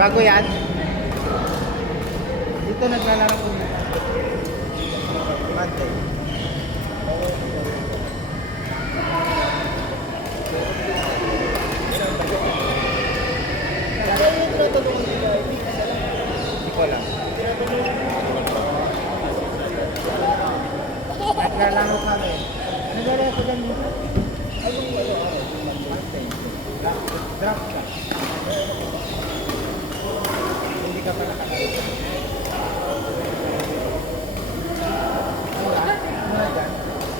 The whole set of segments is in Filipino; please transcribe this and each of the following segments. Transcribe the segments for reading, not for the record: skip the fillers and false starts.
Bago yan. Dito naglalaro ko na. Monday. Hindi ko alam. Naglalaro kami. Naglalaro ko dyan dito. Monday. Drop ka. Hindi ka pa nakakalimutan.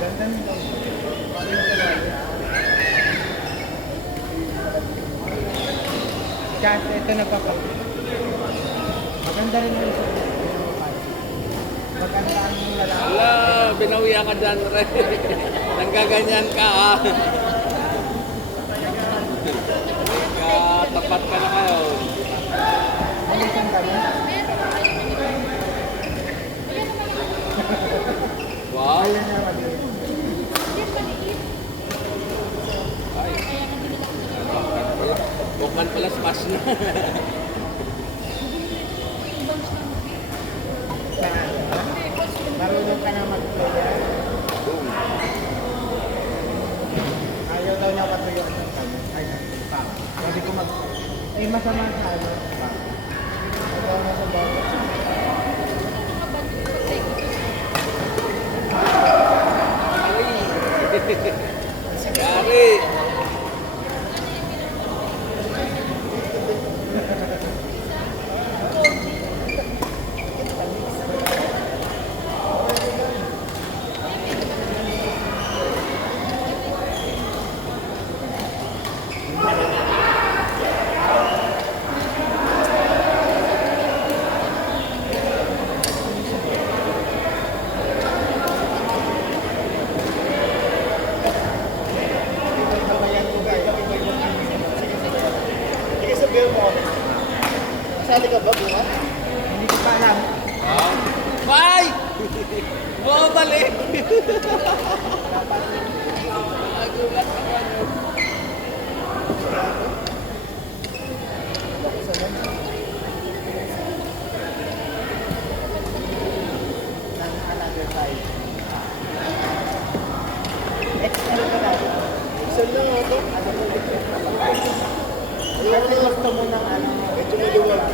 Ganda nito. Kasi ito nagpapakita. Maganda rin yung isa. Magandaan yung lalaki. Wala, binawiya ka dyan, Re. Nanggaganyan ka, ha? Tapat ka na kayo. Ano isang kami? Wow. Ayan na maliit. Ay. Bukan pala smash na. Saan? Marunong ka na mag-player? Ayaw daw niya patuyok ng kami. Ay, pa. Kasi kung mag... Ay, masama sa ano. Pa. Ayaw na sa bawat. Yari. Sali ka ba bukas? Hindi ko pa alam. Wow. Bye! Bumalik! Nagulat ako ano. Another side. Excel ka na. Excel lang ako. Kasi gusto mo ng ano. Ito na luwag.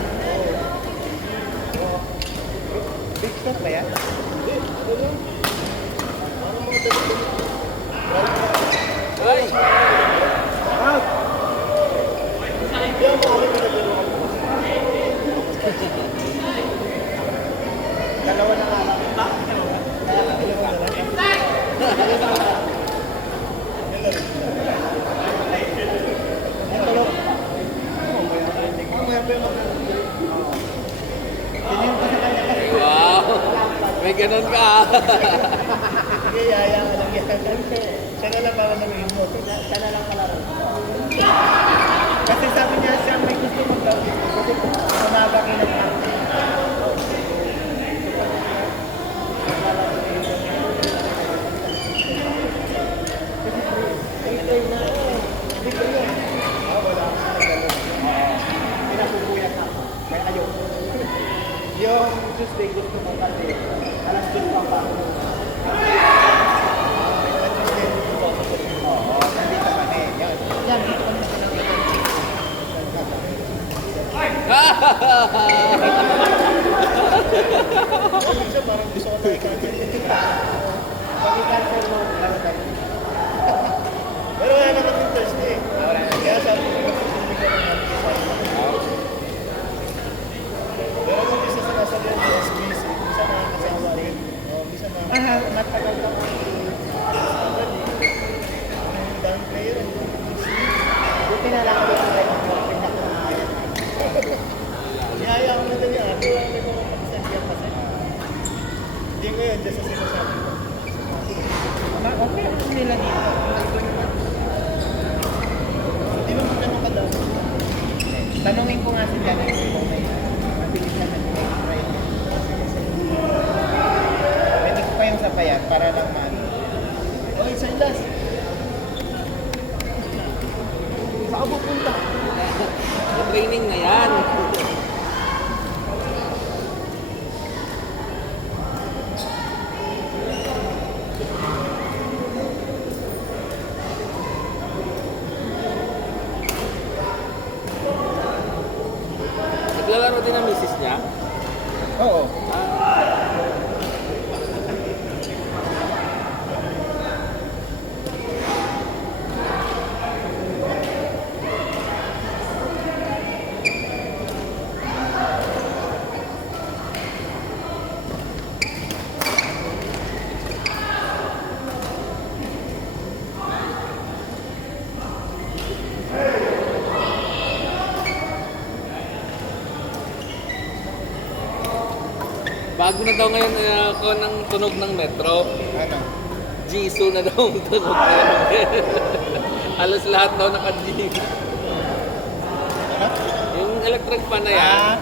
Big step ba yan? Hindi. Ano lang? Parang mga dali. Ay! Out! Hindi ako kami pinagano ako. Dalawa na nga lang. Kaya ka dalawa na lang. Wow! May ganun ka, ha? Sige, yaya ka lang yan. Siya na lang para namin mo. Siya na lang kalaro. Kasi sabi niya siya may gusto mag-gawin. Kasi sumaba kinag-gawin. Yung Tuesday gusto mo kasi alas 2 pa ba? Oo, nandito kami. Yan, dito kami sa Minsan parang gusto ko tayo cancel. Pag i-cancel mo, laro tayo. Pero wala naman yung Thursday. Kaya sabi ko, susunod ko ng pero kung isa sinasabi ng SBC, isa na kasawa rin. Isa na matagal ka kung down player. Buti na lang ako yung pinakamayan. Niyaya ko na din yan. Ito lang may mga pagsabihan kasi. Hindi ngayon, dyan sa sinasabi ko. Okay ako nila dito. Hindi mo magtanong ka daw. Tanungin ko nga si Janet kung may mabilis na nag-try. Pwede ko kayong sabayan para lang okay, sa ilas. Saan pupunta? Training na yan. niya? Oo. Bago na daw ngayon ako ng tunog ng metro. Ano? Jisoo na daw ang tunog ngayon. Halos lahat daw naka-G. Ano? Yung electric fan na yan, Ah,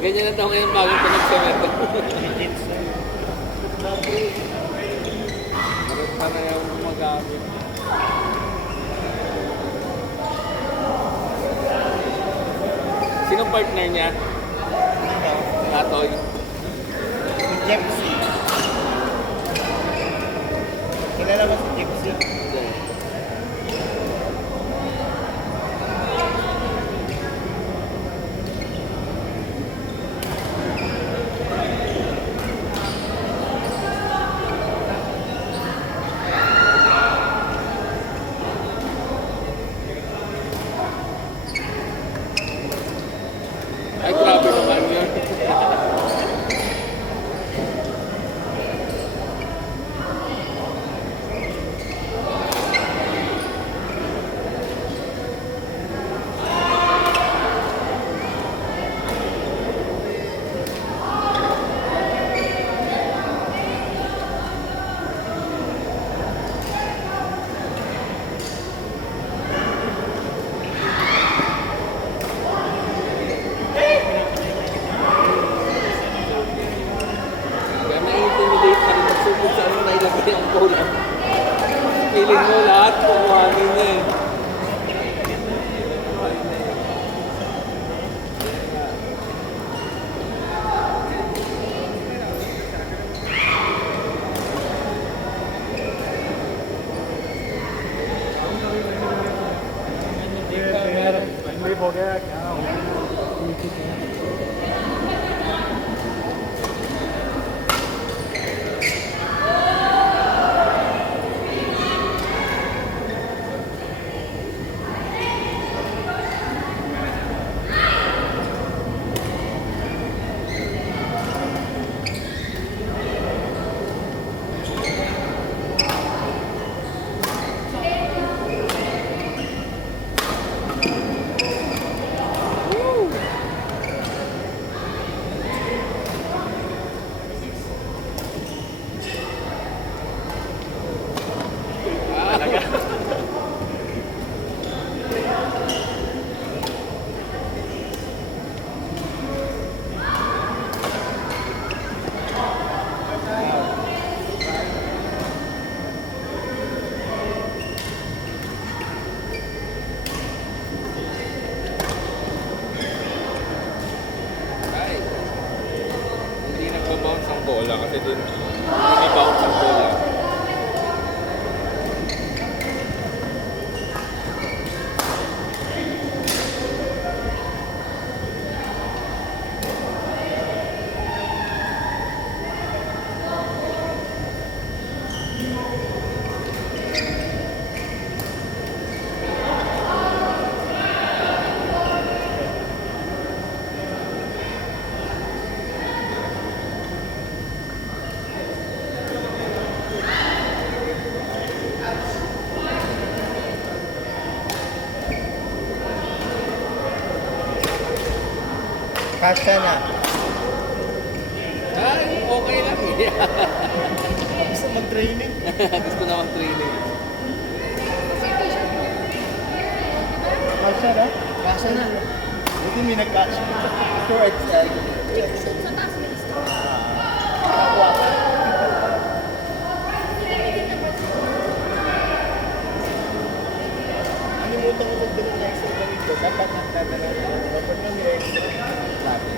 ganyan na daw ngayon bagong tunog sa metro. digits. Meron pa na yung gumagamit. Sinong partner niya? Ano? Tatoy. Si Gypsy. Kilala mo si Gypsy? Ay, grabe naman yun. Kaya na-intimidate ka rin magsugod sa ano na ilagay ang bola. Feeling mo lahat, kukuhanin niya eh. Hindi po kaya. Ay, hindi nagbabounce ang bola kasi dun hindi bounce ang bola. Kasya na. Ay, okay lang eh. Gusto mag-training. Gusto na mag-training. Kasya na? Kasya na. Buti may nag-catch. Sure, it's Sa taas ng store. Kapwa ka. Nalimutan ko magdala ng extra ganito. Dapat ang dadala ko. Dapat na may extra. Sabi.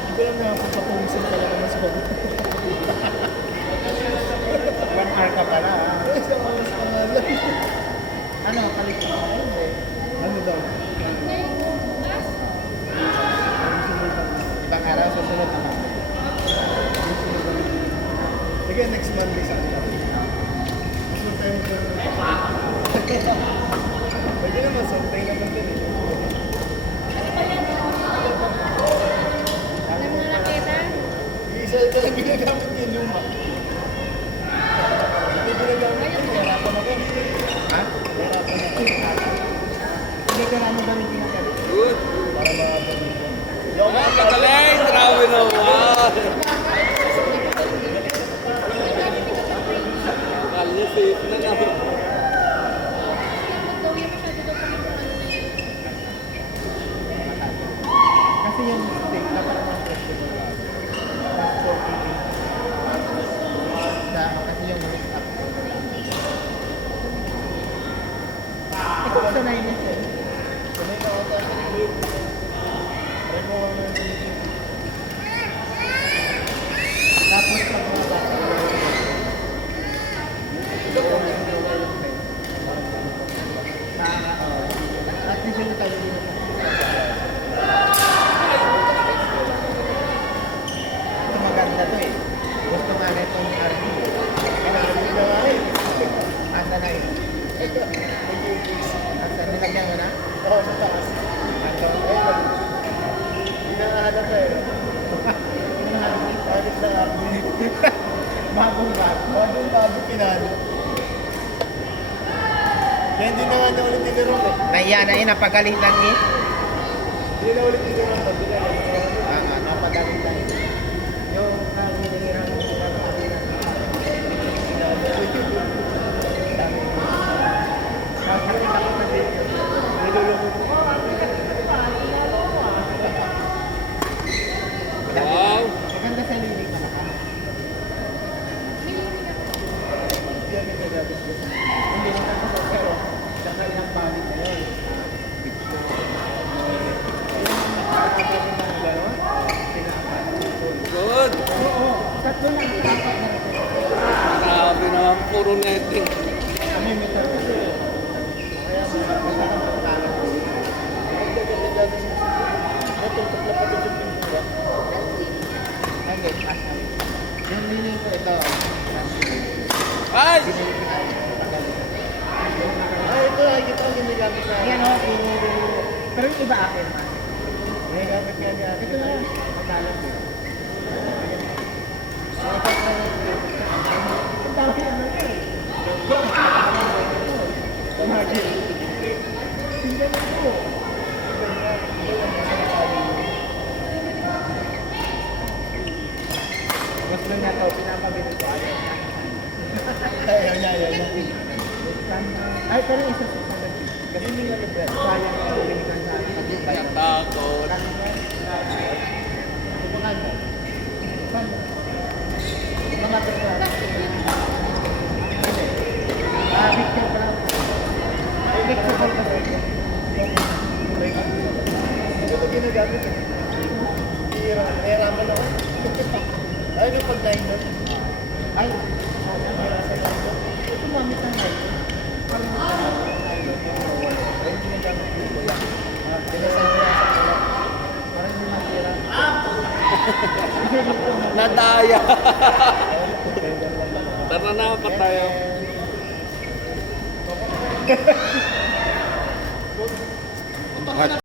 Hindi ko lang nakapagpapumisan ka lang naman sa hobi. 1 hour ka pala ha? Isang oras ka nga lang. Ano, kalit ka pa rin eh. Ano daw? Last, Bakit Akala niya safe na na. Daw yung masyado daw kami kung ano na yun. Kasi yung mistake, dapat naman question. That's so easy. Kasi yung mix up. Ikaw sanay niya siya. Sanay na ako sa group. Try mo ang tapos pag mga bata. Ito po, may ginawa yung friend. At medyo na tayo din. Ito maganda to eh. Gusto nga na itong RD. Kailangan na nga eh. Asa na eh. Asa, nilagyan mo na? Oo, sa taas. Ito, ayun. Hinahanap na eh. Hinahanap na RD. Bagong pinalo. Kaya hindi na nga niya ulit tinirong eh. Naiya na napagalitan eh. Hindi na ulit tinirong. Napagalitan. Yung hinihingiran mo sila napagalitan. Wow! Maganda sa lilig na ka. Hindi naman ako pero saka ilang balik na yun. Good! Oo, tatlo lang dapat na rin. Grabe naman, puro netting. Kami may kasi. Kaya maganda kang pagtalo. Ang ganda-ganda din. Natutok na pati yung pintura. Okay, pasal. Yung meaning ko ito. Ay! Ay, ito ay ito ang ginagamit na. Yan o, pero yung iba akin man. Ginagamit nga niya. Ito na. Magkalang din. Ang dami naman ito eh. Tumagil. Tingnan mo. Gusto niya to, pinapabili ko. Ayaw niya. Ay, pero isa sa Kasi hindi nga libre. sayang na binigyan sa akin. Kaya takot. Mga pera. Picture pa lang. Flexible kasi. Ito ito ginagamit eh. Nahirapan ako. Ay, may pag-line doon. Ay, Ito mamit na line. Ay, ginagamit ko ito yan. Pinasan ko yan sa kanila. Parang hindi matira. Nadaya! Tara na, patayo. And